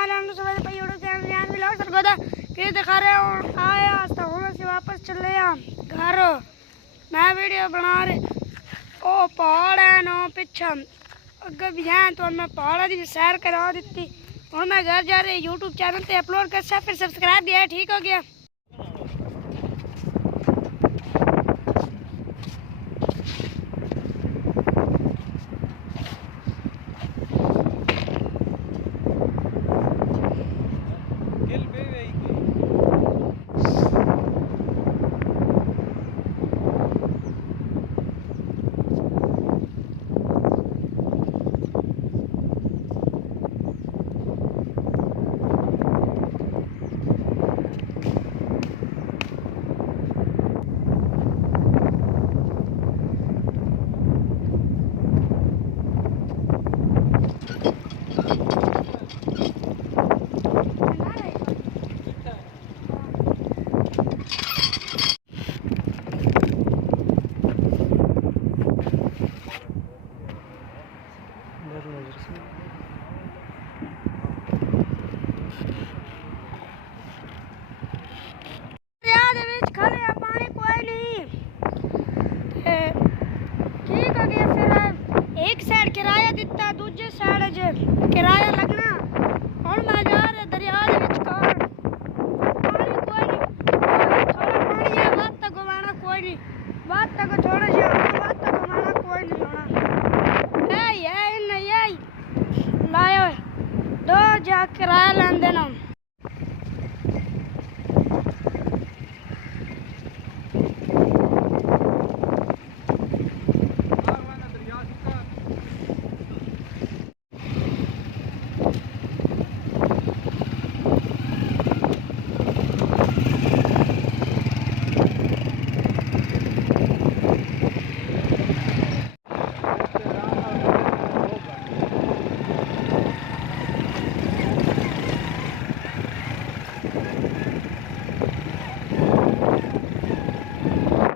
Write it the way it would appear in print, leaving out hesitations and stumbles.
Alan सुबह पे YouTube channel अलियान vlog Sargodha के दिखा रहे हो आया हूँ से वापस चले घर मैं वीडियो बना रहे ओ पहाड़ है नो पीछे अगर भी हैं तो मैं पहाड़ की सैर करा दी और मैं घर जा रही यूट्यूब चैनल पे अपलोड कर फिर सब्सक्राइब दिया ठीक हो गया। एक साइड किराया दिता दूजे साइड किराया लगना और मैं जा रहा दरिया पानी कोई नहीं थोड़ा पानी है बात तक घुमाना कोई नहीं बात तक थोड़ा सी बात तक घुमाना कोई नहीं होना ये लायो दो जा किराया लेन देना।